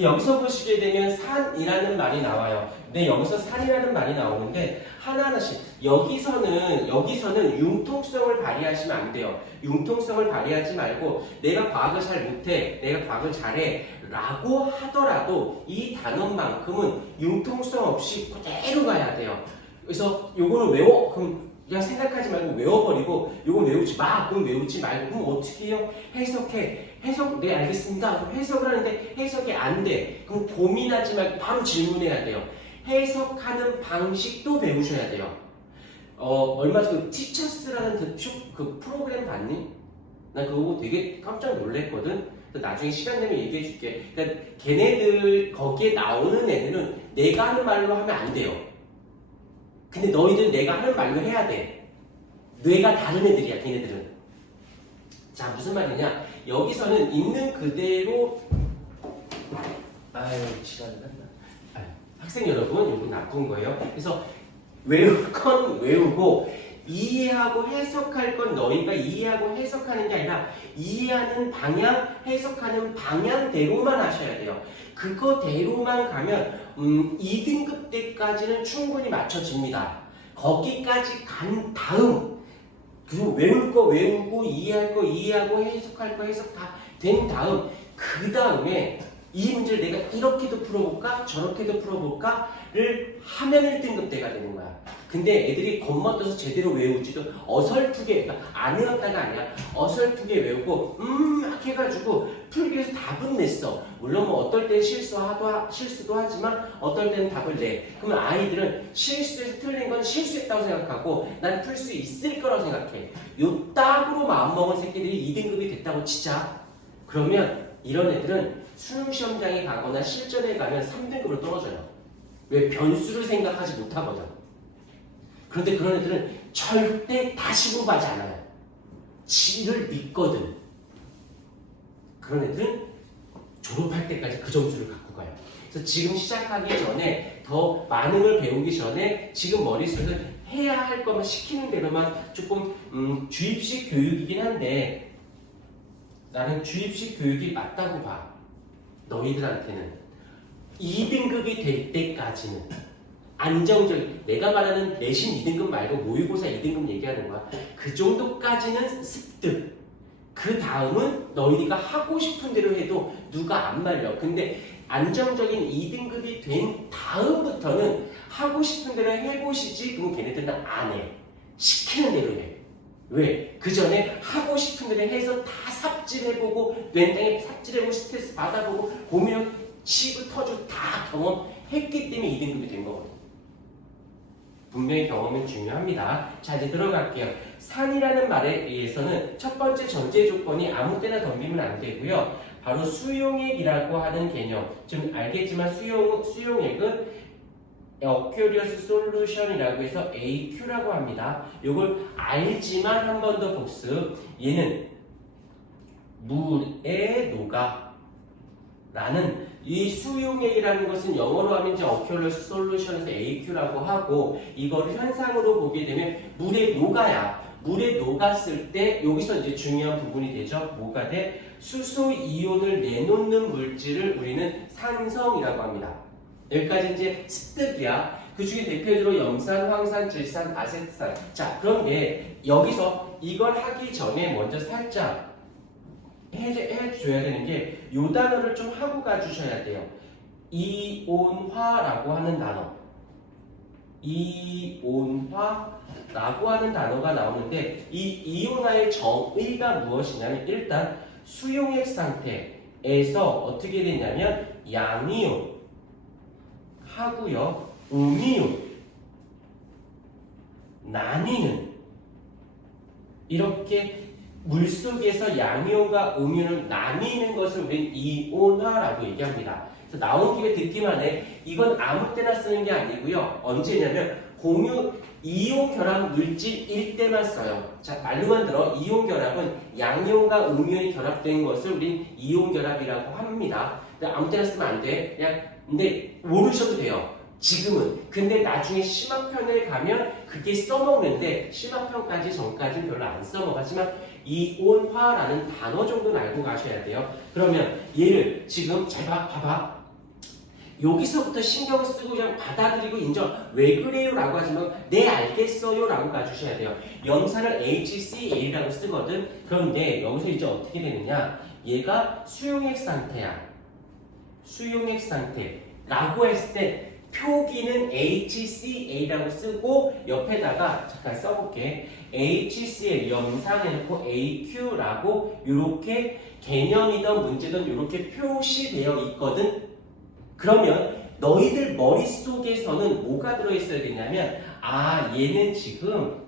여기서 보시게 되면 산이라는 말이 나와요. 근데 여기서 산이라는 말이 나오는데 하나하나씩 여기서는 융통성을 발휘하시면 안 돼요. 융통성을 발휘하지 말고 내가 과학을 잘 못해, 내가 과학을 잘해 라고 하더라도 이 단원만큼은 융통성 없이 그대로 가야 돼요. 그래서 요거는 외워. 그럼 그냥 생각하지 말고 외워버리고 요거 외우지 마. 그럼 외우지 말고 그럼 어떻게 해요? 해석해. 네 알겠습니다. 그럼 해석을 하는데 해석이 안 돼. 그럼 고민하지 말고 바로 질문해야 돼요. 해석하는 방식도 배우셔야 돼요. 얼마 전에 티처스라는 그 프로그램 봤니? 나 그거 보고 되게 깜짝 놀랐거든. 나중에 시간 되면 얘기해 줄게. 그러니까 걔네들 거기에 나오는 애들은 내가 하는 말로 하면 안 돼요. 근데 너희들은 내가 하는 말로 해야 돼. 뇌가 다른 애들이야, 걔네들은. 자, 무슨 말이냐? 여기서는 있는 그대로 지랄을 한다. 학생 여러분, 이거 나쁜 거예요. 그래서 외울 건 외우고 이해하고 해석할 건 너희가 이해하고 해석하는 게 아니라 이해하는 방향, 해석하는 방향대로만 하셔야 돼요. 그거대로만 가면 2등급 때까지는 충분히 맞춰집니다. 거기까지 간 다음 그리고 외울 거 외우고 이해할 거 이해하고 해석할 거 해석 다 된 다음 그 다음에 이 문제를 내가 이렇게도 풀어볼까 저렇게도 풀어볼까를 하면 1등급 때가 되는 거야. 근데 애들이 겁먹어서 제대로 외우지도 어설프게, 그러니까 안 외웠다가 아니야. 어설프게 외우고 막 해가지고 풀기 위해서 답은 냈어. 물론 뭐 어떨 땐 실수도 하지만 어떨 때는 답을 내. 그러면 아이들은 실수해서 틀린 건 실수했다고 생각하고 난 풀 수 있을 거라고 생각해. 요 딱으로 마음먹은 새끼들이 2등급이 됐다고 치자. 그러면 이런 애들은 수능시험장에 가거나 실전에 가면 3등급으로 떨어져요. 왜? 변수를 생각하지 못하거든. 그런데 그런 애들은 절대 다시 공부하지 않아요. 지를 믿거든. 그런 애들은 졸업할 때까지 그 점수를 갖고 가요. 그래서 지금 시작하기 전에 더 많은 걸 배우기 전에 지금 머릿속에 해야 할 것만 시키는 대로만 조금 주입식 교육이긴 한데 나는 주입식 교육이 맞다고 봐. 너희들한테는 2등급이 될 때까지는 안정적인, 내가 말하는 내신 2등급 말고 모의고사 2등급 얘기하는 거야. 그 정도까지는 습득. 그 다음은 너희가 하고 싶은 대로 해도 누가 안 말려. 근데 안정적인 2등급이 된 다음부터는 하고 싶은 대로 해보시지. 그럼 걔네들은 안 해. 시키는 대로 해. 왜? 그 전에 하고 싶은 대로 해서 다 삽질해보고 왼땅에 삽질해보고 스트레스 받아보고 고민을 치고 터주고 다 경험했기 때문에 2등급이 된 거거든요. 분명히 경험은 중요합니다. 자, 이제 들어갈게요. 산이라는 말에 의해서는 첫 번째 전제 조건이 아무 때나 덤비면 안 되고요. 바로 수용액이라고 하는 개념. 좀 알겠지만 수용액은 어큐리어스 솔루션이라고 해서 AQ라고 합니다. 이걸 알지만 한 번 더 복습. 얘는 물에 녹아 라는 이 수용액이라는 것은 영어로 하면 이제 어큐리어스 솔루션에서 AQ라고 하고 이거를 현상으로 보게 되면 물에 녹아야. 물에 녹았을 때 여기서 이제 중요한 부분이 되죠. 뭐가 돼? 수소 이온을 내놓는 물질을 우리는 산성이라고 합니다. 여기까지 이제 습득이야. 그 중에 대표적으로 염산, 황산, 질산, 아세트산. 자, 그런데 여기서 이걸 하기 전에 먼저 살짝 해줘야 되는 게 이 단어를 좀 하고 가주셔야 돼요. 이온화라고 하는 단어. 이온화라고 하는 단어가 나오는데 이 이온화의 정의가 무엇이냐면 일단 수용액 상태에서 어떻게 되냐면 양이온 하고요. 음이온 나뉘는 이렇게 물속에서 양이온과 음이온을 나뉘는 것을 우리는 이온화라고 얘기합니다. 그래서 나온 김에 듣기만 해. 이건 아무 때나 쓰는 게 아니고요. 언제냐면 공유 이온 결합 물질일 때만 써요. 자, 말로만 들어. 이온 결합은 양이온과 음이온이 결합된 것을 우리는 이온 결합이라고 합니다. 근데 아무 때나 쓰면 안 돼. 그냥 근데 모르셔도 돼요. 지금은. 근데 나중에 심화편에 가면 그게 써먹는데 심화편까지 전까지는 별로 안 써먹었지만 이온화라는 단어 정도는 알고 가셔야 돼요. 그러면 얘를 지금 잘 봐봐. 여기서부터 신경 쓰고 그냥 받아들이고 인정. 왜 그래요? 라고 하지만 네 알겠어요 라고 가주셔야 돼요. 염산을 HCl이라고 쓰거든. 그런데 여기서 이제 어떻게 되느냐, 얘가 수용액 상태야. 수용액 상태라고 했을 때 표기는 HCl이라고 쓰고 옆에다가 잠깐 써볼게. HCl 염산해놓고 AQ라고 이렇게 개념이든 문제든 이렇게 표시되어 있거든. 그러면 너희들 머릿속에서는 뭐가 들어있어야 되냐면, 아 얘는 지금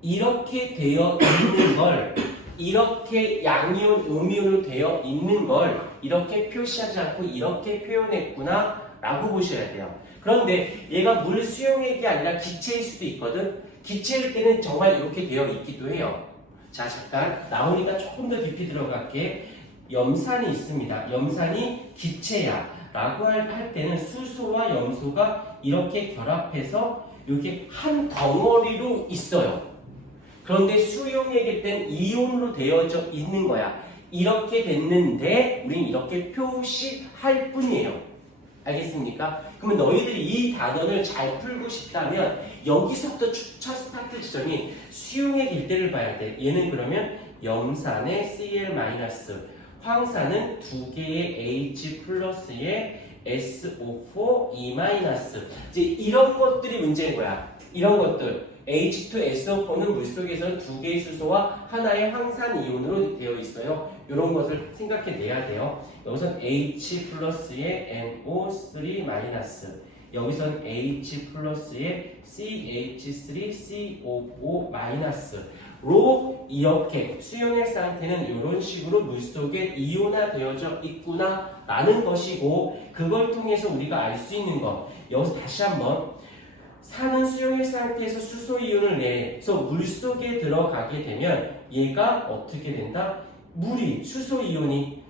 이렇게 되어 있는 걸, 이렇게 양이온, 음이온으로 되어 있는 걸 이렇게 표시하지 않고 이렇게 표현했구나 라고 보셔야 돼요. 그런데 얘가 물 수용액이 아니라 기체일 수도 있거든. 기체일 때는 정말 이렇게 되어 있기도 해요. 자 잠깐 나오니까 조금 더 깊이 들어갈게. 염산이 있습니다. 염산이 기체야 라고 할 때는 수소와 염소가 이렇게 결합해서 이게 한 덩어리로 있어요. 그런데 수용액일 땐 이온으로 되어져 있는 거야. 이렇게 됐는데 우린 이렇게 표시할 뿐이에요. 알겠습니까? 그러면 너희들이 이 단원을 잘 풀고 싶다면 여기서부터 첫 스타트 지점이 수용액일 때를 봐야 돼. 얘는 그러면 염산의 Cl-, 황산은 두 개의 H 플러스의 SO4, E-. 이제 이런 것들이 문제인 거야. 이런 것들. H2SO4는 물속에서는 두 개의 수소와 하나의 황산 이온으로 되어 있어요. 이런 것을 생각해 내야 돼요. 여기선 H 플러스의 NO3-, 여기선 H 플러스의 CH3COO-, 로 이렇게 수용액 상태는 이런 식으로 물속에 이온화되어져 있구나 라는 것이고, 그걸 통해서 우리가 알 수 있는 것, 여기서 다시 한번 산은 수용액 상태에서 수소이온을 내서 물속에 들어가게 되면 얘가 어떻게 된다? 물이 수소이온이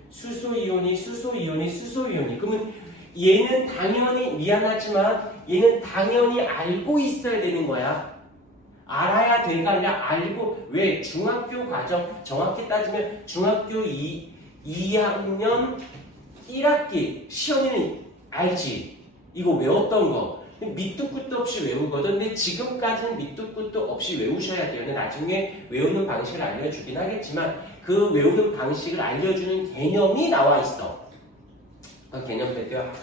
그러면 얘는 당연히, 미안하지만 얘는 당연히 알고 있어야 되는 거야. 알아야 될까 아니라 알고. 왜? 중학교 과정 정확히 따지면 중학교 2학년 1학기 시험에는 알지. 이거 외웠던 거 밑도 끝도 없이 외우거든. 근데 지금까지는 밑도 끝도 없이 외우셔야 돼요. 근데 나중에 외우는 방식을 알려주긴 하겠지만 그 외우는 방식을 알려주는 개념이 나와 있어. 그 개념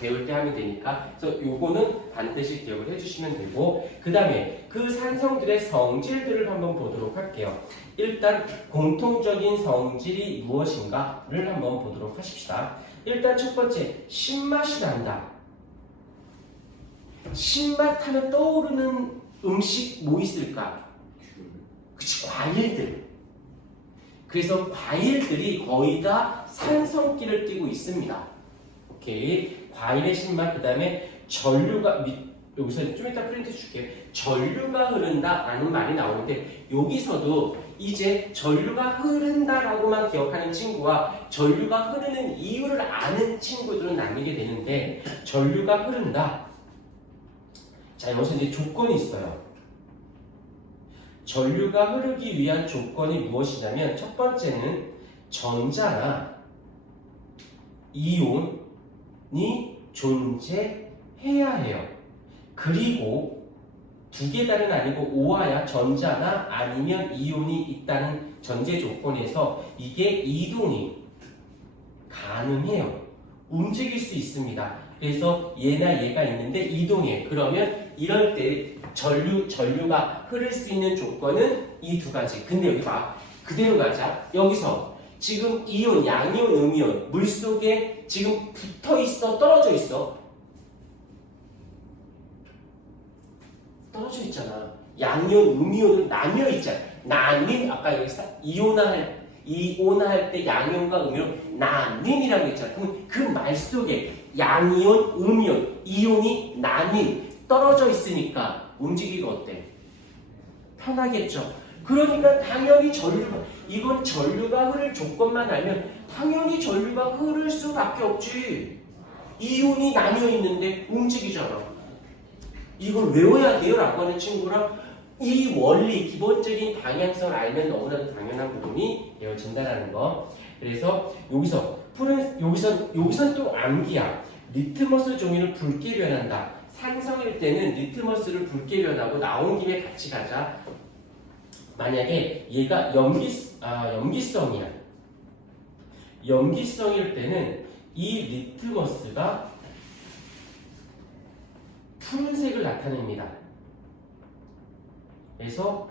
배울 때 하면 되니까. 그래서 요거는 반드시 기억을 해주시면 되고, 그 다음에 그 산성들의 성질들을 한번 보도록 할게요. 일단 공통적인 성질이 무엇인가를 한번 보도록 하십시다. 일단 첫 번째, 신맛이 난다. 신맛 하면 떠오르는 음식 뭐 있을까? 그치, 과일들. 그래서 과일들이 거의 다 산성기를 띠고 있습니다. 오케이. 과일의 신맛, 그 다음에 전류가, 여기서 좀 이따 프린트 줄게. 전류가 흐른다라는 말이 나오는데, 여기서도 이제 전류가 흐른다라고만 기억하는 친구와 전류가 흐르는 이유를 아는 친구들은 나뉘게 되는데, 전류가 흐른다. 자, 여기서 이제 조건이 있어요. 전류가 흐르기 위한 조건이 무엇이냐면, 첫 번째는 전자나 이온이 존재해야 해요. 그리고 두 개 다는 아니고 오와야 전자나 아니면 이온이 있다는 전제 조건에서 이게 이동이 가능해요. 움직일 수 있습니다. 그래서 얘나 얘가 있는데 이동해. 그러면 이럴 때 전류가 흐를 수 있는 조건은 이 두 가지. 근데 여기 봐. 그대로 가자. 여기서 지금 이온, 양이온, 음이온 물속에 지금 붙어 있어, 떨어져 있어? 떨어져 있잖아. 양이온, 음이온은 나뉘어 있잖아. 아까 여기 이온화할 때 양이온과 음이온 나뉜이라고 했잖아. 그럼 그 말 속에 양이온, 음이온, 이온이 나뉜, 떨어져 있으니까 움직이기가 어때? 편하겠죠. 그러니까 당연히 이건 전류가 흐를 조건만 알면 당연히 전류가 흐를 수밖에 없지. 이온이 나뉘어 있는데 움직이잖아. 이걸 외워야 돼요 라고 하는 친구랑 이 원리, 기본적인 방향성을 알면 너무나도 당연한 부분이 되어진다는 거. 그래서 여기선 또 암기야. 리트머스 종이를 붉게 변한다. 산성일 때는 리트머스를 붉게 변하고 나온 김에 같이 가자. 만약에 얘가 염기성이야. 염기성일 때는 이 리트머스가 푸른색을 나타냅니다. 그래서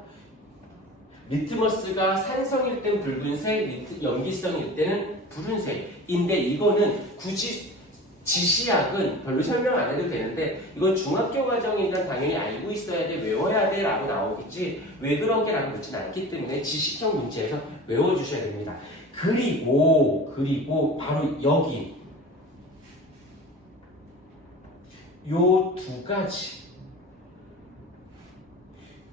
리트머스가 산성일 때는 붉은색, 염기성일 때는 푸른색인데 이거는 굳이 지시약은 별로 설명 안 해도 되는데 이건 중학교 과정이니까 당연히 알고 있어야 돼, 외워야 돼 라고 나오겠지 왜 그러게 라고 묻진 않기 때문에 지식형 문제에서 외워주셔야 됩니다. 그리고 바로 여기 요 두 가지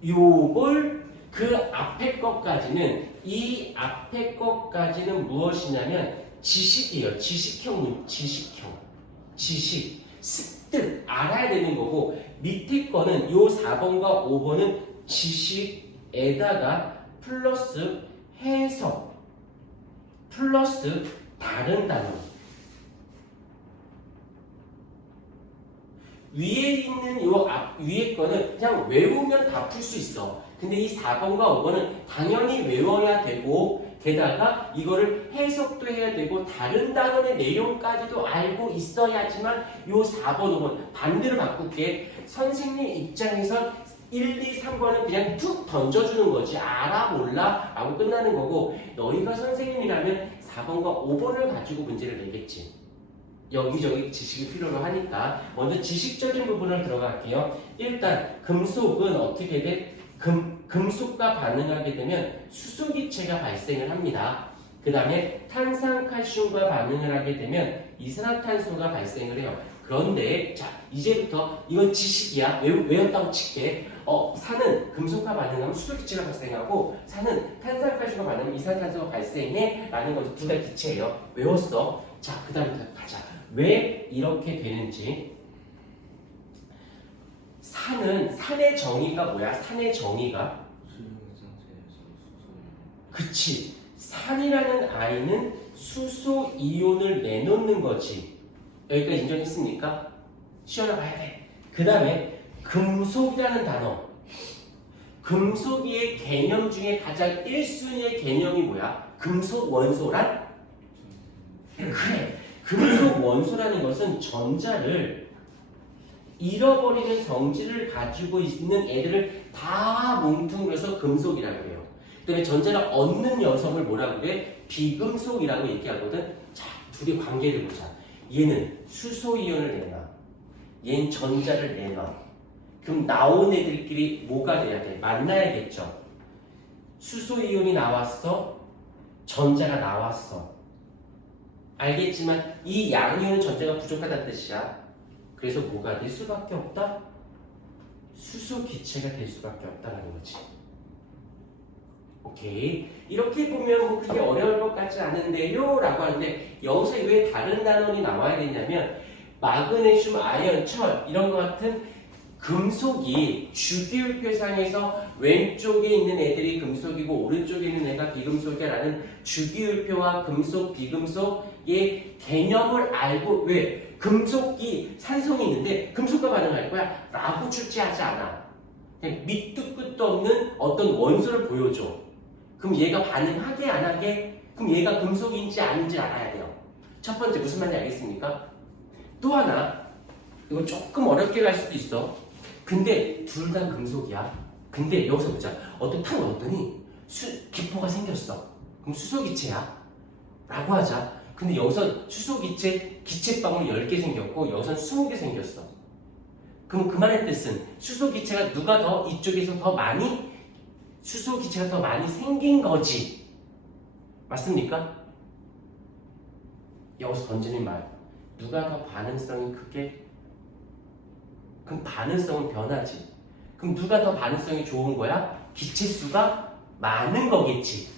요걸 그 앞에 것까지는 이 앞에 것까지는 무엇이냐면 지식이에요. 지식형 지식 습득 알아야 되는 거고 밑에 거는 요 4번과 5번은 지식에다가 플러스 해석 플러스 다른 단어 위에 있는 위에 거는 그냥 외우면 다 풀 수 있어. 근데 이 4번과 5번은 당연히 외워야 되고 게다가 이거를 해석도 해야 되고 다른 단어의 내용까지도 알고 있어야지만 요 4번, 5번 반대로 바꿀게. 선생님 입장에선 1, 2, 3번은 그냥 툭 던져주는 거지. 알아 몰라 라고 끝나는 거고 너희가 선생님이라면 4번과 5번을 가지고 문제를 내겠지. 여기저기 지식이 필요로 하니까 먼저 지식적인 부분을 들어갈게요. 일단 금속은 어떻게 돼? 금속과 반응하게 되면 수소기체가 발생을 합니다. 그 다음에 탄산칼슘과 반응을 하게 되면 이산화탄소가 발생을 해요. 그런데 자 이제부터 이건 지식이야. 외웠다고 칠게. 산은 금속과 반응하면 수소기체가 발생하고 산은 탄산칼슘과 반응하면 이산화탄소가 발생해 라는 것이 두 가지 기체예요. 외웠어. 자 그 다음부터 가자. 왜 이렇게 되는지. 산의 정의가 뭐야? 산의 정의가 그치. 산이라는 아이는 수소 이온을 내놓는 거지. 여기까지 인정했습니까? 시원해 봐야 돼. 그 다음에 금속이라는 단어. 금속의 개념 중에 가장 1순위의 개념이 뭐야? 금속 원소란? 그래. 금속 원소라는 것은 전자를 잃어버리는 성질을 가지고 있는 애들을 다 뭉뚱그려서 금속이라고 해요. 그 다음에 전자를 얻는 녀석을 뭐라고 그래? 비금속이라고 얘기하거든. 자, 둘이 관계를 보자. 얘는 수소이온을 내놔. 얘는 전자를 내놔. 그럼 나온 애들끼리 뭐가 돼야 돼? 만나야겠죠. 수소이온이 나왔어. 전자가 나왔어. 알겠지만 이 양이온은 전자가 부족하다는 뜻이야. 그래서 뭐가 될 수밖에 없다? 수소 기체가 될 수밖에 없다는 거지. 오케이. 이렇게 보면 뭐 그렇게 어려울 것 같지 않은데요? 라고 하는데 여기서 왜 다른 단원이 나와야 되냐면 마그네슘, 아연, 철 이런 것 같은 금속이 주기율표상에서 왼쪽에 있는 애들이 금속이고 오른쪽에 있는 애가 비금속이라는 주기율표와 금속, 비금속의 개념을 알고 왜? 금속이 산성이 있는데 금속과 반응할 거야? 라고 출제하지 않아. 그냥 밑도 끝도 없는 어떤 원소를 보여줘. 그럼 얘가 반응하게 안 하게? 그럼 얘가 금속인지 아닌지 알아야 돼요. 첫 번째 무슨 말인지 알겠습니까? 또 하나 이거 조금 어렵게 갈 수도 있어. 근데 둘 다 금속이야. 근데 여기서 보자. 탁 넣었더니 기포가 생겼어. 그럼 수소기체야? 라고 하자. 근데 여기서 수소기체 기체방울 10개 생겼고 여기선 20개 생겼어. 그럼 그 말의 뜻은 수소기체가 누가 더 이쪽에서 더 많이 수소기체가 더 많이 생긴 거지. 맞습니까? 여기서 던지는 말. 누가 더 반응성이 크게? 그럼 반응성은 변하지. 그럼 누가 더 반응성이 좋은 거야? 기체 수가 많은 거겠지.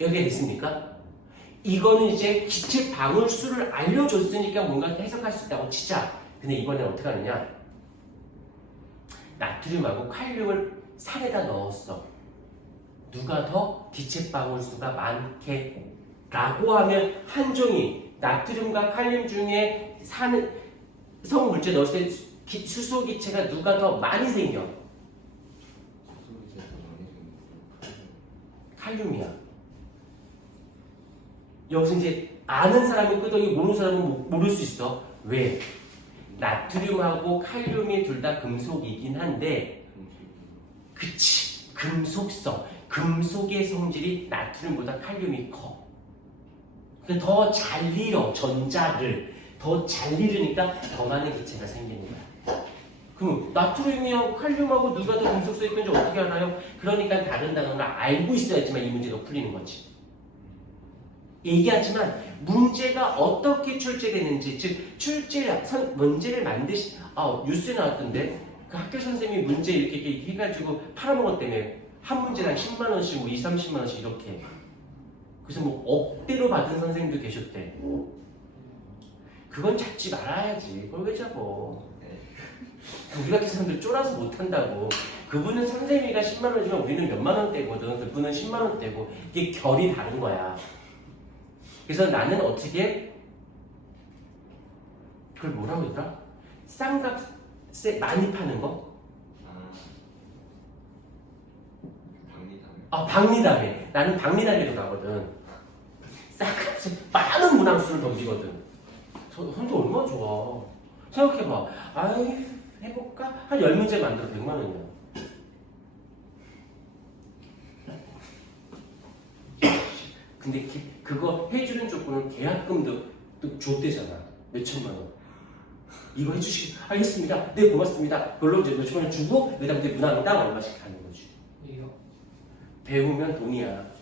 여기가 됐습니까? 이거는 이제 기체 방울 수를 알려줬으니까 뭔가 해석할 수 있다고 치자. 근데 이번엔 어떻게 하느냐? 나트륨하고 칼륨을 살에다 넣었어. 누가 더 기체 방울 수가 많게? 라고 하면 한종이 나트륨과 칼륨 중에 사는 성물질 넣었을 때 수소 기체가 누가 더 많이 생겨? 칼륨이야. 여기서 이제 아는 사람이 끄덕이 모르는 사람은 모를 수 있어. 왜? 나트륨하고 칼륨이 둘 다 금속이긴 한데, 그치, 금속성. 금속의 성질이 나트륨보다 칼륨이 커. 더 잘 잃어, 전자를. 더 잘 잃으니까 더 많은 기체가 생기는 거야. 그럼 나트륨이하고 칼륨하고 누가 더 금속성이 큰지 어떻게 알아요? 그러니까 다른 단어를 알고 있어야지만 이 문제가 풀리는 거지. 얘기하지만 문제가 어떻게 출제되는지, 즉 문제를 뉴스에 나왔던데 그 학교 선생님이 문제 이렇게 해가지고 팔아먹었다며. 한 문제당 10만 원씩, 뭐 2, 30만 원씩 이렇게. 그래서 뭐 억대로 받은 선생님도 계셨대. 그건 잡지 말아야지. 그걸 왜 잡어? 우리 같은 사람들 쫄아서 못한다고. 그분은 선생님이가 10만 원이면 우리는 몇만 원대거든. 그분은 10만 원대고. 이게 결이 다른 거야. 그래서 나는 어떻게 그걸 뭐라고 했더라? 쌍값에 많이 파는 거? 박리담회. 나는 박리담회로 가거든. 쌍값에 많은 문항수를 던지거든. 선도 얼마나 좋아. 생각해봐. 아이, 해볼까? 한 10문제 만들어 100만 원이야. 근데 그거 해주는 조건은 계약금도 또 줬대잖아. 몇천만 원. 이거 해주시기 알겠습니다. 네, 고맙습니다. 그걸로 이제 몇천만 원 주고 그다음에 문항당 얼마씩 하는 거지. 이거 배우면 돈이야.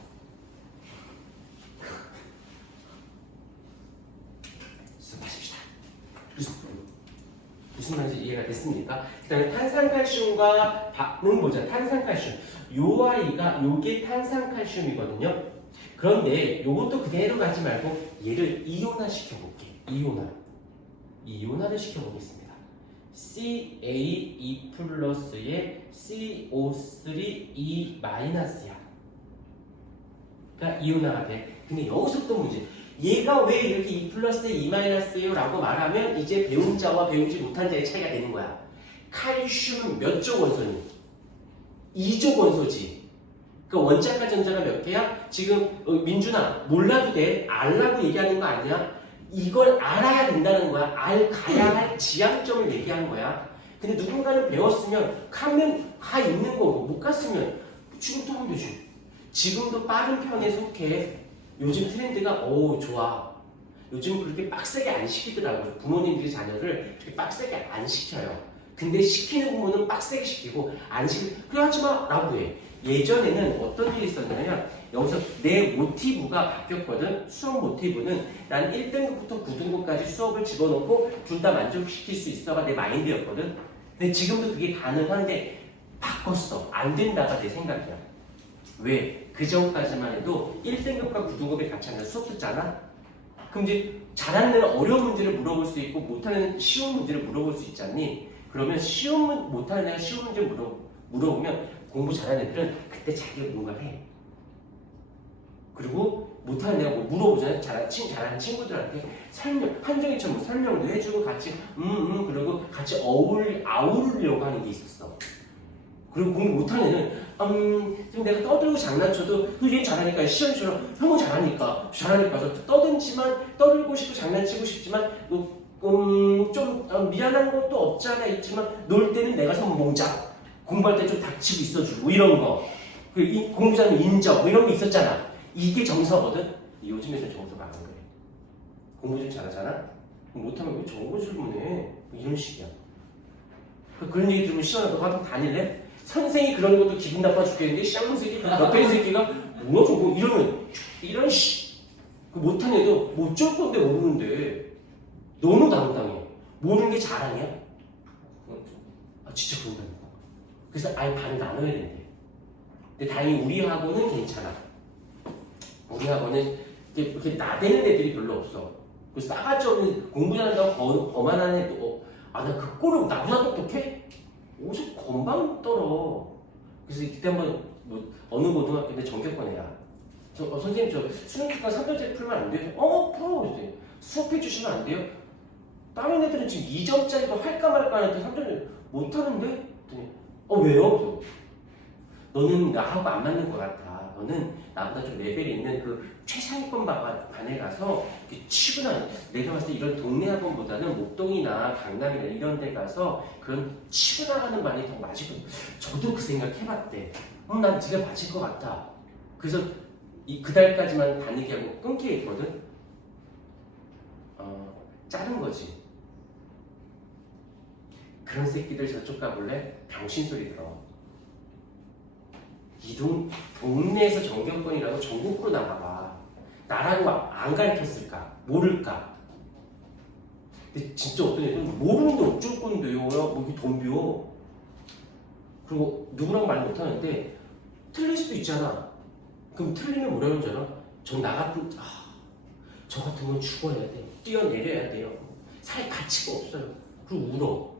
수고하십시다. 무슨 말인지 이해가 됐습니까? 그 다음에 탄산칼슘과 는 보자. 탄산칼슘. 요 아이가 요게 탄산칼슘이거든요. 그런데 요것도 그대로 가지 말고 얘를 이온화 시켜볼게. 이온화를 시켜보겠습니다. CA2 플러스에 CO3E 마이너스야. 그러니까 이온화가 돼. 근데 여기서 또 문제. 얘가 왜 이렇게 2 플러스 2 마이너스예요? 라고 말하면 이제 배운 자와 배우지 못한 자의 차이가 되는 거야. 칼슘은 몇 조 원소니? 2조 원소지. 그 원자과 전자가 몇 개야? 지금 민준아 몰라도 돼. 알라고 얘기하는 거 아니야? 이걸 알아야 된다는 거야. 가야 할 지향점을 얘기하는 거야. 근데 누군가는 배웠으면 가면 가 있는 거고 못 갔으면 지금 또 하면 되지. 지금도 빠른 편에 속해. 요즘 트렌드가 좋아. 요즘 그렇게 빡세게 안 시키더라고요. 부모님들이 자녀를 그렇게 빡세게 안 시켜요. 근데 시키는 부모는 빡세게 시키고 안 시키는 그래 하지마 라고 해. 예전에는 어떤 일이 있었냐면 여기서 내 모티브가 바뀌었거든. 수업 모티브는 난 1등급부터 9등급까지 수업을 집어넣고 둘 다 만족시킬 수 있어가 내 마인드였거든. 근데 지금도 그게 가능한데 바꿨어. 안 된다가 내 생각이야. 왜? 그 전까지만 해도 1등급과 9등급이 같이 하면 수업 듣잖아? 그럼 이제 잘하는 애는 어려운 문제를 물어볼 수 있고 못하는 애는 쉬운 문제를 물어볼 수 있지 않니? 그러면 못하는 애가 쉬운 문제 물어보면 공부 잘하는 애들은 그때 자기가 뭔가 해. 그리고 못하는 애가 뭐 물어보잖아. 잘하는 친구들한테 한정이처럼 설명도 해주고 같이 그리고 같이 아우르려고 하는 게 있었어. 그리고 공부 못하는 애는 지금 내가 떠들고 장난쳐도 얘 잘하니까 시험처럼 형은 잘하니까 떠들고 싶고 장난치고 싶지만 좀 미안한 것도 없지 않아 있지만 놀 때는 내가 선봉자 공부할 때 좀 닥치고 있어주고 이런 거 공부 잘하면 인정 이런 거 있었잖아. 이게 정서거든. 요즘 애들 정서가 안 그래. 공부 좀 잘하잖아. 못하면 왜 정보 질문해? 이런 식이야. 그런 얘기 들으면 시원하다. 너 학교 다닐래? 선생이 그런 것도 기분 나빠 죽겠는데 쌍문 새끼 옆에 있는 새끼가 뭐야 저거 이러면 이런 못한 애도 못 줄 건데 모르는데 너무 당당해. 모르는 게 자랑이야? 진짜 그런다니까. 그래서 아예 반 나눠야 된대. 근데 다행히 우리 학원은 괜찮아. 우리 학원은 이렇게 나대는 애들이 별로 없어. 그 싸가지 없는 공부 잘한다고 거만한 애도 나 그 꼴을 나보다 똑똑해? 어디서 건방 떨어. 그래서 그때 한번 뭐 어느 고등학교인데 전교권이야. 선생님 저 수능 특강 3점짜리 풀면 안 돼요? 풀어. 그랬더니 수업해 주시면 안 돼요? 다른 애들은 지금 2점짜리도 할까 말까 하는데 3점짜리 못 하는데? 그랬더니 왜요? 너는 나하고 안 맞는 것 같아. 너는 나보다 좀 레벨이 있는 그 최상위권 반에 가서 치고 다니. 내가 봤을 때 이런 동네 학원보다는 목동이나 강남이나 이런 데 가서 그런 치고 나가는 반이 더 맞을 거야. 저도 그 생각 해봤대. 난 네가 맞을 것 같아. 그래서 그 달까지만 다니게 하고 끊기게 했거든. 자른 거지. 그런 새끼들 저쪽 가볼래? 병신 소리 들어. 동네에서 전교권이라도 전국으로 나가봐. 나라고 안 가르쳤을까? 모를까? 근데 진짜 어떤 애들은 모르는데 어쩔 건데요? 뭐 이렇게 덤벼. 그리고 누구랑 말 못하는데 틀릴 수도 있잖아. 그럼 틀리면 뭐라는 줄 알아? 저 같은 건 죽어야 돼. 뛰어내려야 돼요. 살 가치가 없어요. 그리고 울어.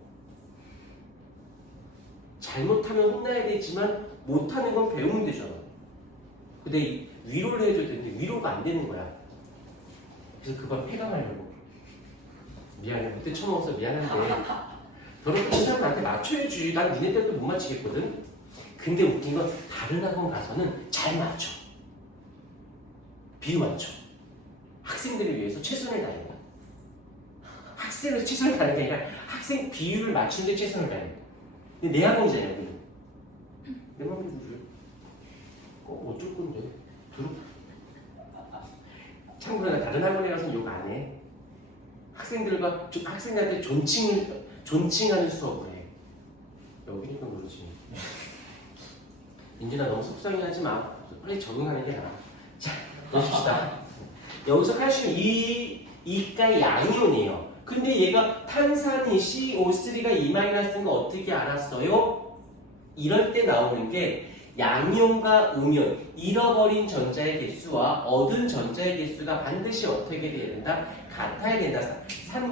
잘못하면 혼나야 되지만 못하는 건 배우면 되잖아. 근데 위로를 해줘야 되는데 위로가 안 되는 거야. 그래서 그걸 폐감하려고. 미안해. 그때 처먹어서 미안한데 너는 그 사람한테 맞춰야지. 난 니네들도 못 맞히겠거든. 근데 웃긴 건 다른 학원 가서는 잘 맞춰. 비유 맞춰. 학생들을 위해서 최선을 다해. 학생을 최선을 다하는 게 아니라 학생 비율을 맞추는 데 최선을 다해. 근데 내 학원이잖아요. 내 맘대로 그래. 어쩔 건데. 참고로 나 다른 학원에 가서는 욕 안 해. 학생들한테 존칭하는 수업을 해. 여기니까 그러지. 인준아 너무 속상해하지 마. 빨리 적응하는 게 나아. 자, 넣어줍시다. 여기서 칼슘 이가 양이온이에요. 근데 얘가 탄산이 CO3가 E-인 거 어떻게 알았어요? 이럴 때 나오는 게 양이온과 음이온, 잃어버린 전자의 개수와 얻은 전자의 개수가 반드시 어떻게 돼야 된다? 같아야 된다.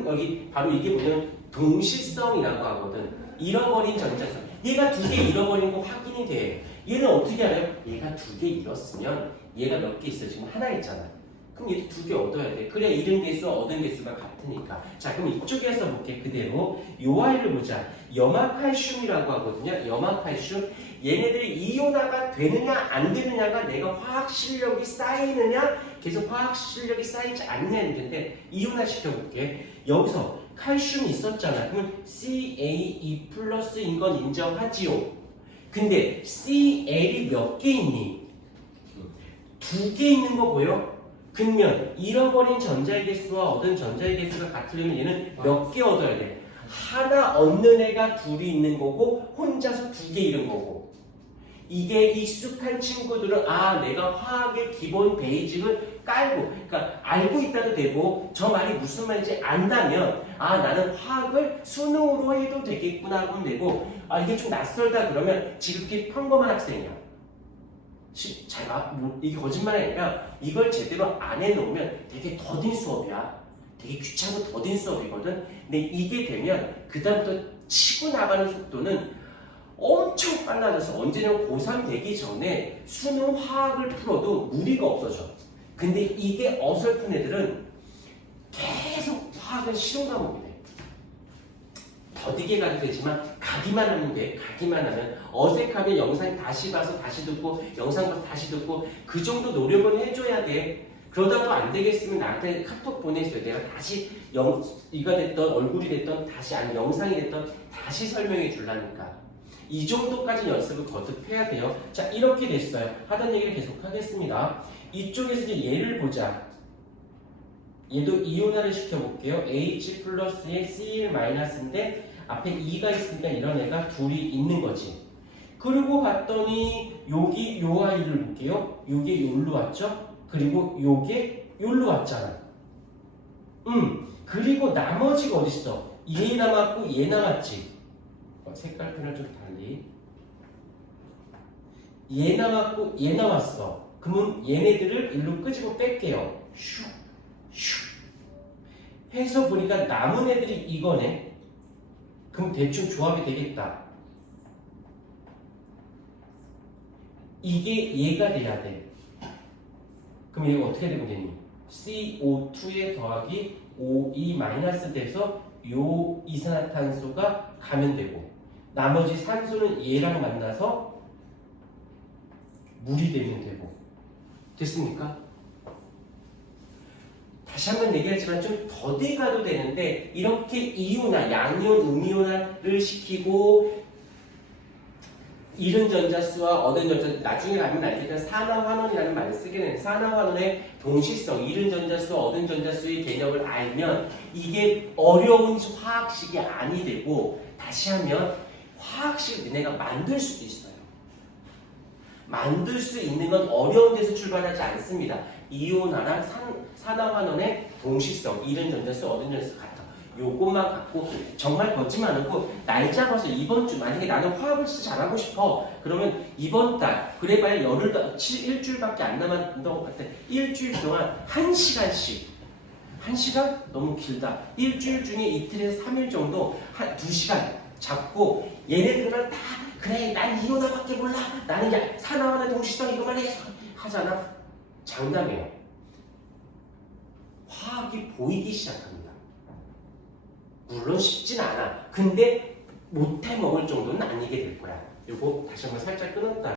여기 바로 이게 뭐냐면 동실성이라고 하거든. 잃어버린 전자수. 얘가 2개 잃어버린 거 확인이 돼. 얘는 어떻게 알아요? 얘가 2개 잃었으면 얘가 몇 개 있어? 지금 하나 있잖아. 그럼 얘도 2개 얻어야 돼. 그래야 잃은 개수와 얻은 개수가 같으니까. 자, 그럼 이쪽에서 볼게. 그대로 요 아이를 보자. 염화칼슘이라고 하거든요. 염화칼슘. 얘네들이 이온화가 되느냐 안 되느냐가 내가 화학 실력이 쌓이느냐 계속 화학 실력이 쌓이지 않느냐는 문제인데 이온화 시켜볼게. 여기서 칼슘이 있었잖아. 그러면 CaE 플러스인 건 인정하지요. 근데 Cl이 몇 개 있니? 2개 있는 거 보여? 그러면 잃어버린 전자의 개수와 얻은 전자의 개수가 같으려면 얘는 몇 개 얻어야 돼? 하나 얻는 애가 2이 있는 거고 혼자서 2개 잃은 거고. 이게 익숙한 친구들은 내가 화학의 기본 베이직을 깔고 그러니까 알고 있다도 되고 저 말이 무슨 말인지 안다면 나는 화학을 수능으로 해도 되겠구나 하면 되고 이게 좀 낯설다 그러면 지극히 평범한 학생이야. 이게 거짓말이 아니라 이걸 제대로 안 해놓으면 되게 더딘 수업이야. 되게 귀찮고 더딘 수업이거든. 근데 이게 되면 그 다음부터 치고 나가는 속도는 엄청 빨라져서 언제냐면 고3 되기 전에 수능 화학을 풀어도 무리가 없어져. 근데 이게 어설픈 애들은 계속 화학은 실용 과목이 돼. 더디게 가도 되지만 가기만 하면 돼. 가기만 하면 어색하면 영상 다시 봐서 다시 듣고 영상 봐서 다시 듣고 그 정도 노력은 해줘야 돼. 그러다도 안 되겠으면 나한테 카톡 보내줘야 돼. 내가 다시 이가 됐던 얼굴이 됐던 다시 아니 영상이 됐던 다시 설명해 줄라니까. 이 정도까지 연습을 거듭해야 돼요. 자, 이렇게 됐어요. 하던 얘기를 계속 하겠습니다. 이쪽에서 이제 얘를 보자. 얘도 이온화를 시켜볼게요. H 플러스에 Cl 마이너스인데 앞에 2가 있으니까 이런 애가 둘이 있는 거지. 그리고 봤더니 여기 요 아이를 볼게요. 요게 요로 왔죠? 그리고 요게 요로 왔잖아. 그리고 나머지가 어딨어? 얘 남았고 얘 남았지. 색깔펜을 좀 달리. 얘 남았고 얘 남았어. 그러면 얘네들을 일로 끄집어 뺄게요. 슉, 슉. 해서 보니까 남은 애들이 이거네. 그럼 대충 조합이 되겠다. 이게 얘가 돼야 돼. 그럼 얘가 어떻게 되면 되니? CO2에 더하기 OE 마이너스 돼서 요 이산화탄소가 가면 되고 나머지 산소는 얘랑 만나서 물이 되면 되고 됐습니까? 다시 한번 얘기하지만 좀 더디 가도 되는데 이렇게 이온화, 양이온, 음이온화를 시키고 이른 전자수와 얻은 전자수 나중에 가면 알겠지만 산화환원이라는 말을 쓰게 되는 산화환원의 동시성, 이른 전자수와 얻은 전자수의 개념을 알면 이게 어려운 화학식이 아니 되고 다시 하면 화학식을 너네가 만들 수도 있어요. 만들 수 있는 건 어려운 데서 출발하지 않습니다. 이온화랑 산화환원의 동시성, 이른 전자수, 얻은 전자수 같아. 요것만 갖고 정말 거짓말 안 하고 날 잡아서 이번 주 만약에 나는 화학을 진짜 잘하고 싶어 그러면 이번 달 그래봐야 일주일밖에 안 남았던 것 같아. 일주일 동안 1시간씩 1시간? 너무 길다. 일주일 중에 이틀에서 3일 정도 2시간 잡고 얘네들은 다 그래 난 이온화밖에 몰라 나는 산화환의 동시성 이거만 해서 하잖아. 장담해요. 화학이 보이기 시작합니다. 물론 쉽진 않아. 근데 못해 먹을 정도는 아니게 될 거야. 요거 다시 한번 살짝 끊었다.